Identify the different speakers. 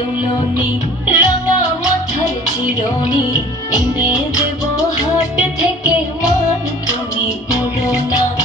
Speaker 1: দুলনি রঙা মাথার চিরনি এনে দেব হাট থেকে মান তুমি করো